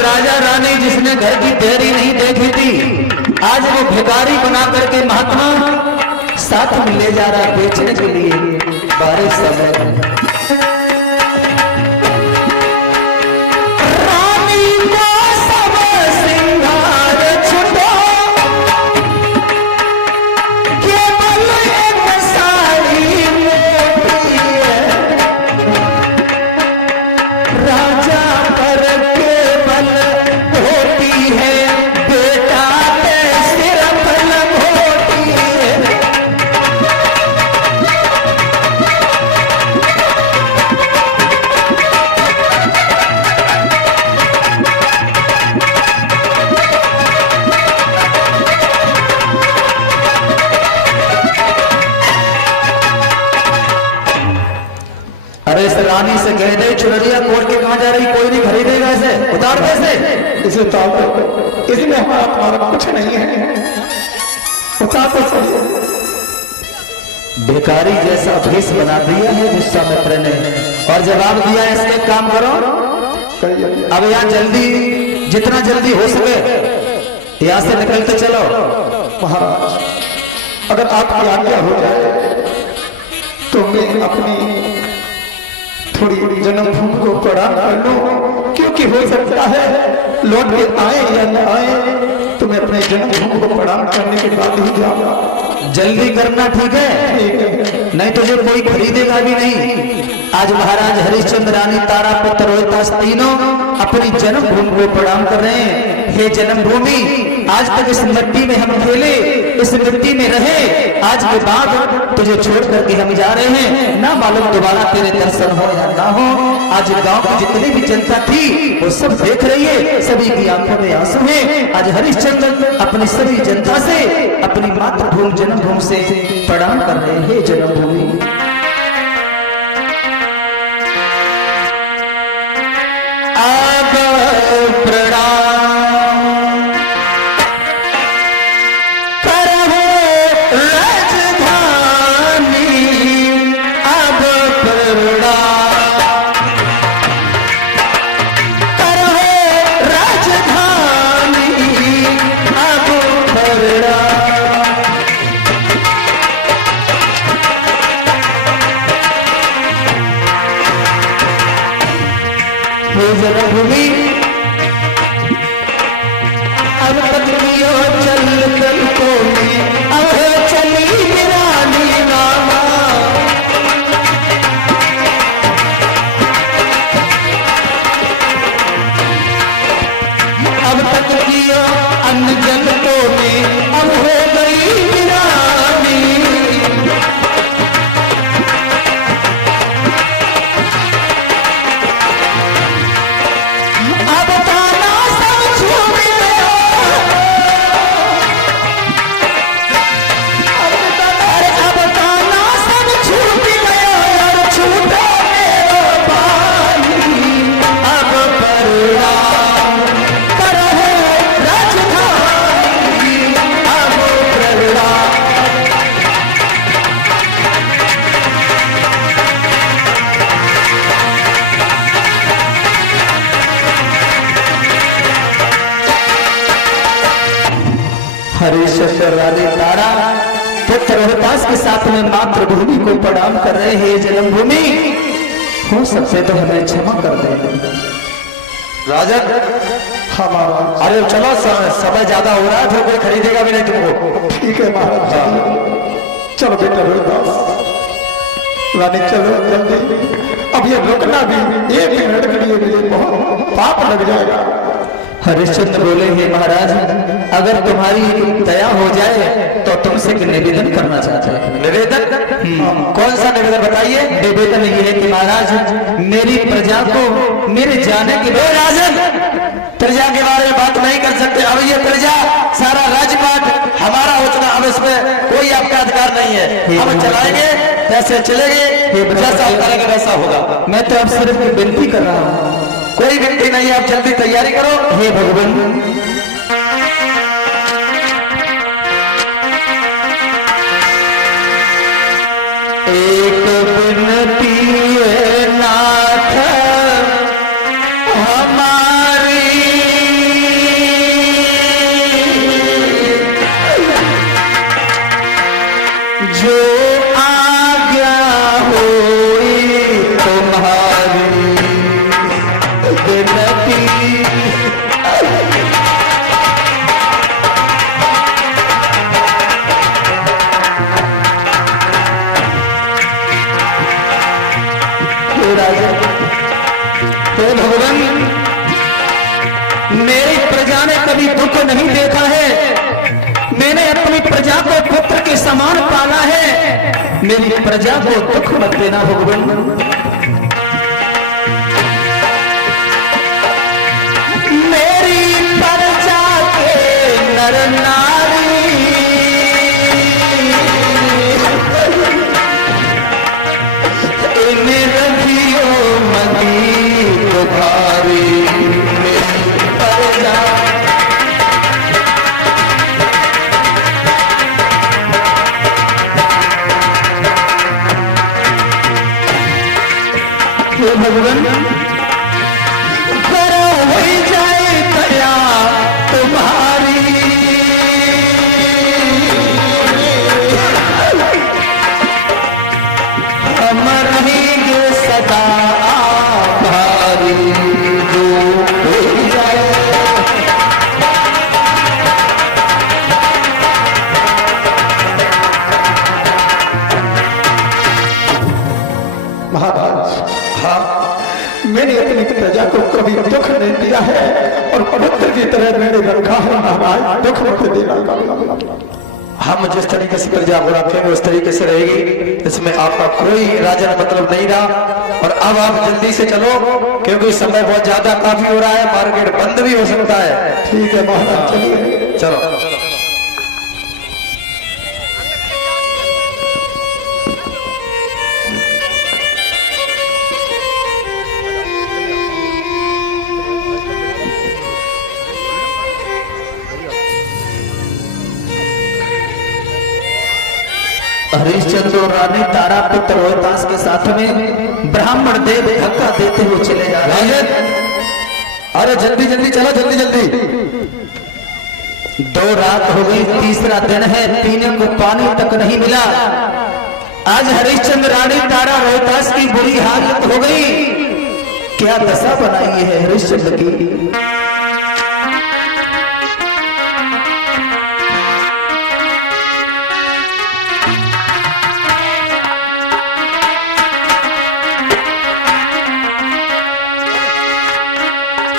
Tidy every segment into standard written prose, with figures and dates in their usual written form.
राजा रानी जिसने घर की देरी नहीं देखी थी, आज वो भिखारी बना करके महात्मा साथ में ले जा रहा है बेचने के लिए बारिश समय। रानी से कह दे चुनरिया कोट के कहां जा रही, कोई नहीं खरीदेगा इसे, उतार दे इसे उतार दो, इसमें हमारा कुछ नहीं है, उतार दो सही। बेकारी जैसा भेष बना दिया है विश्वामित्र ने और जवाब दिया इसके काम करो, अब यहाँ जल्दी जितना जल्दी हो सके यहाँ से निकलते चलो। महाराज अगर आपकी आज्ञा हो जाए तो मैं अपनी थोड़ी जन्मभूमि को प्रणाम कर लूं, क्योंकि हो सकता है लौट के आए या न आए तो मैं अपने जन्मभूमि को प्रणाम करने के बाद ही जाऊंगा। जल्दी करना ठीक है, नहीं तो जो कोई खरीदेगा भी नहीं। आज महाराज हरिश्चंद्र रानी तारा पुत्र रोहितास तीनों अपनी जन्मभूमि को प्रणाम कर रहे हैं। हे जन्मभूमि, आज तक इस मिट्टी में हम खेले, इस मिट्टी में रहे, आज के बाद तुझे छोड़ करके हम जा रहे हैं, ना मालूम दोबारा तेरे दर्शन हो या ना हो। आज गांव की जितनी भी जनता थी वो सब देख रही है, सभी की आंखों में आंसू है। आज हरिश्चंद्र अपनी सभी जनता से, अपनी मातृभूमि जन्मभूमि से प्रणाम कर रहे हैं। जन्मभूमि जन्मभूमि अब तक लियो चल को में अब चली रानी मामा, अब तक लियो अन्न जल को में अब हो गई रानी। हरिश्चंद्र रानी तारा पुत्र रोहितास के साथ में मातृभूमि को प्रणाम कर रहे हैं। जन्मभूमि हो सकते तो हमें क्षमा कर दे राजा। हमारा अरे चलो समय ज्यादा हो रहा है, फिर कोई खरीदेगा भी नहीं तुमको। ठीक है महाराज, चलो बेटा रोहितास रानी चलो जल्दी, अब ये रुकना भी एक मिनट के लिए बहुत पाप लग जाएगा। हरिश्चंद्र बोले हे महाराज, अगर तुम्हारी दया हो जाए तो तुमसे एक निवेदन करना चाहते हैं। निवेदन? कौन सा निवेदन बताइए। निवेदन ये है कि महाराज मेरी प्रजा को मेरे जाने के बाद राजन प्रजा के बारे में बात नहीं कर सकते। अब ये प्रजा सारा राजपाट हमारा होना, अब इसमें कोई आपका अधिकार नहीं है। हम चलाएंगे जैसे चलेंगे, जैसा करेंगे वैसा होगा। मैं तो अब सिर्फ विनती कर रहा हूँ, कोई विनती नहीं, आप जल्दी तैयारी करो। हे भगवान एक विनती है नाथ हमारी मेरी प्रजा ने कभी दुख नहीं देखा है, मैंने अपनी प्रजा को पुत्र के समान पाला है, मेरी प्रजा को दुख मत देना भगवान। मेरी प्रजा के नर नारी इन्हें रखियो मनी भारी, भगवान करो हो जाए दया तुम्हारी, हम रहेंगे सदा आभारी, जो हो जाए। महाराज, हाँ, मैंने अपनी प्रजा को कभी दुख नहीं दिया है और पवित्र की तरह मैंने रखा है महाराज, दुख मत देना। हम जिस तरीके से प्रजा को रखेंगे उस तरीके से रहेगी, इसमें आपका कोई राजन मतलब नहीं रहा। और अब आप जल्दी से चलो क्योंकि समय बहुत ज्यादा काफी हो रहा है, मार्केट बंद भी हो सकता है। ठीक है महाराज, चलिए चलो। हरिश्चंद्र और रानी तारा पुत्र रोहतास के साथ में ब्राह्मण देव धक्का देते हुए चले जा रहे हैं। अरे जल्दी जल्दी चलो, जल्दी जल्दी। 2 रात हो गई, तीसरा दिन है, पीने को पानी तक नहीं मिला। आज हरिश्चंद्र रानी तारा रोहतास की बुरी हालत हो गई। क्या दशा बनाई है हरिश्चंद्र की।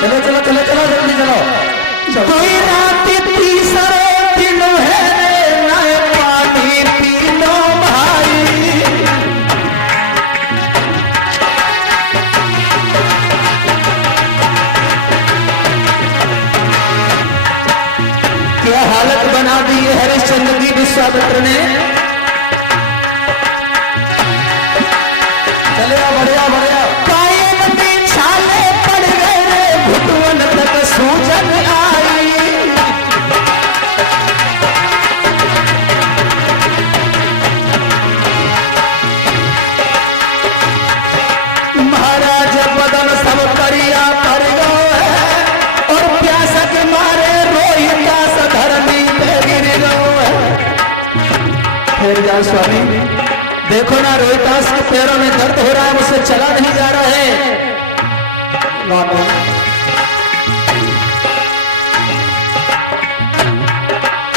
चलो चलो चलो चलो, जल्दी चलो। कोई रात तीसरे दिन है, नए पानी पी लो भाई। क्या हालत बना दी है हरिश्चंद्र की विश्वामित्र ने। चले बढ़िया बढ़िया। छाले पड़ गए, घुटवन तक सूजन आई। महाराज बदन सब करिया पर गो है, और प्यासा के मारे रोहितास धरनी पे गिर गो है। फिर जाओ स्वामी, देखो ना रोहितास के पैरों में दर्द हो रहा है, मुझसे चला नहीं जा रहा है।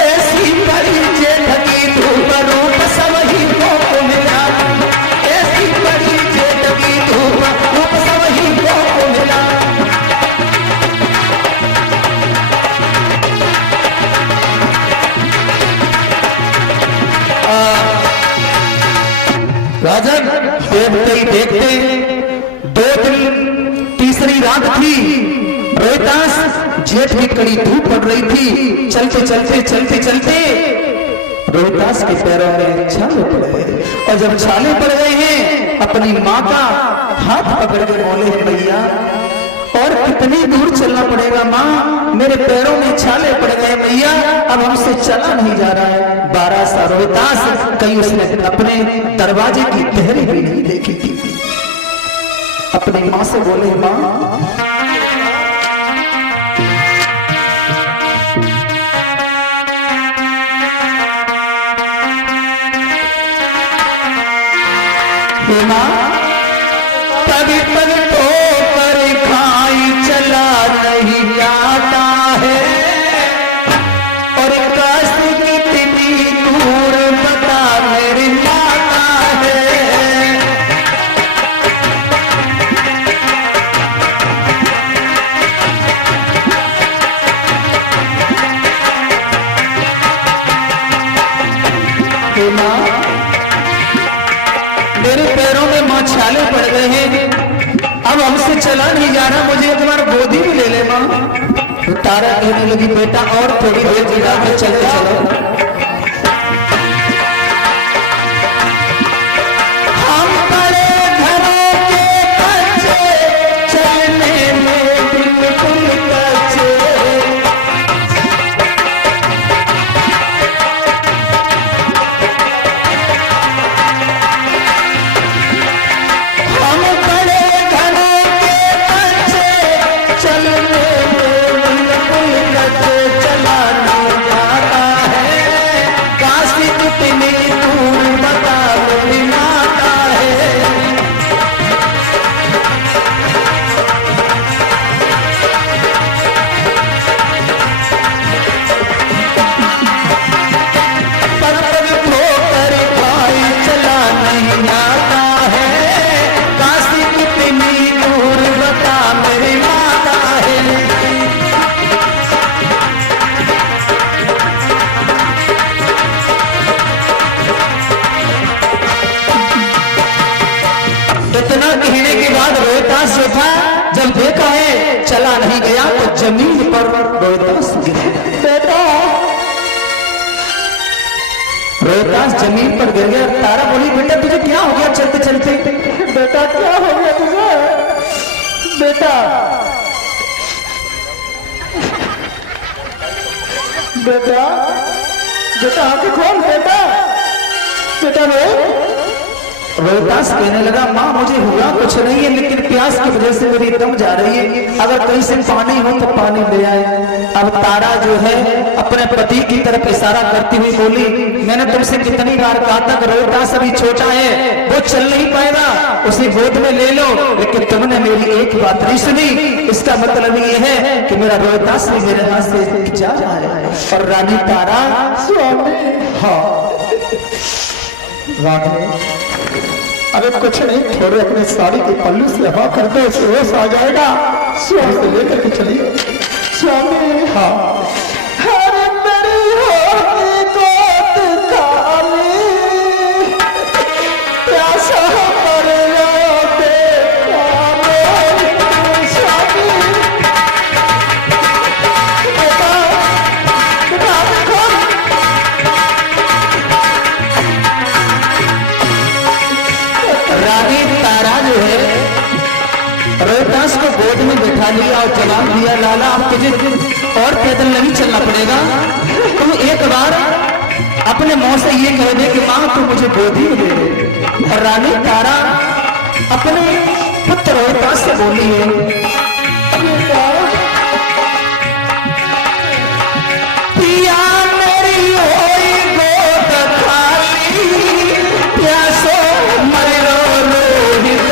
ऐसी बड़ी जेठ की धूप रूप सब ही को मिला, ऐसी बड़ी जेठ की धूप रूप सब ही को मिला। राजन देखते ही देखते 2 दिन, तीसरी रात थी। रोहतास जेठ की कड़ी धूप पड़ रही थी। चलते चलते चलते चलते रोहतास के पैरों में छाले पड़ गए, और जब छाले पड़ गए हैं अपनी माँ का हाथ पकड़ के बोले, भैया और कितनी दूर चलना पड़ेगा माँ, मेरे पैरों में छाले पड़ गए भैया, अब हमसे चला नहीं जा रहा है। 12 साल रोहतास कहीं उसने अपने दरवाजे की देहरी भी नहीं देखी थी। अपनी माँ से बोले, माँ पग पग ठोकर खाई चला नहीं जाता है, और कष्ट कितनी दूर बता मेरी माता है। गए हैं, अब हमसे चला नहीं जा रहा, मुझे एक बार गोदी में ले ले माँ। तो तारा कहने लगी बेटा और थोड़ी देर जिला में चलते चलो। जब देखा है चला नहीं गया तो जमीन पर रोहतास गिर गया। बेटा रोहतास जमीन पर गिर गया। तारा बोली बेटा तुझे क्या हो गया चलते चलते? बेटा क्या हो गया तुझे? बेटा बेटा बेटा आंखें खोल बेटा। बेटा रोहतास कहने लगा माँ मुझे हुआ कुछ नहीं है, लेकिन प्यास की वजह से मेरी दम जा रही है, अगर कहीं से पानी हो तो पानी ले आए। अब तारा जो है अपने पति की तरफ इशारा करती हुई बोली मैंने तुमसे कितनी बार कहा था कि रोहतास अभी छोटा है, वो चल नहीं पाएगा, उसे गोद में ले लो, लेकिन तुमने मेरी एक बात नहीं सुनी। इसका मतलब ये है कि मेरा रोहतास भी मेरे हाथ से जा रहा है। और रानी तारा हाँ रानी अरे कुछ नहीं, थोड़े अपने साड़ी के पल्लू से हवा कर दो, होश आ जाएगा। स्वामी से लेकर के चलिए। स्वामी हाँ रोहतास को गोद में बैठा लिया और जवाब दिया लाला अब तुझे और पैदल नहीं चलना पड़ेगा, तुम एक बार अपने मुंह से ये कह दे कि मां तू मुझे गोदी में दे दे। और रानी तारा अपने पुत्र रोहतास से बोली है पिया मेरी होई गोद खाली, प्यासो मरो रोहित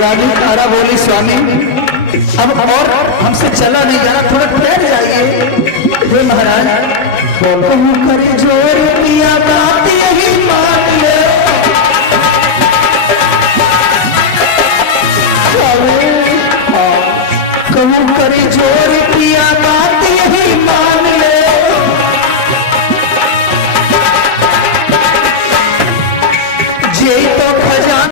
रानी तारा बोली स्वामी अब और हमसे चला नहीं जाना, थोड़ा ठहर जाइए। महाराज बोलो करे जोर पिया बात यही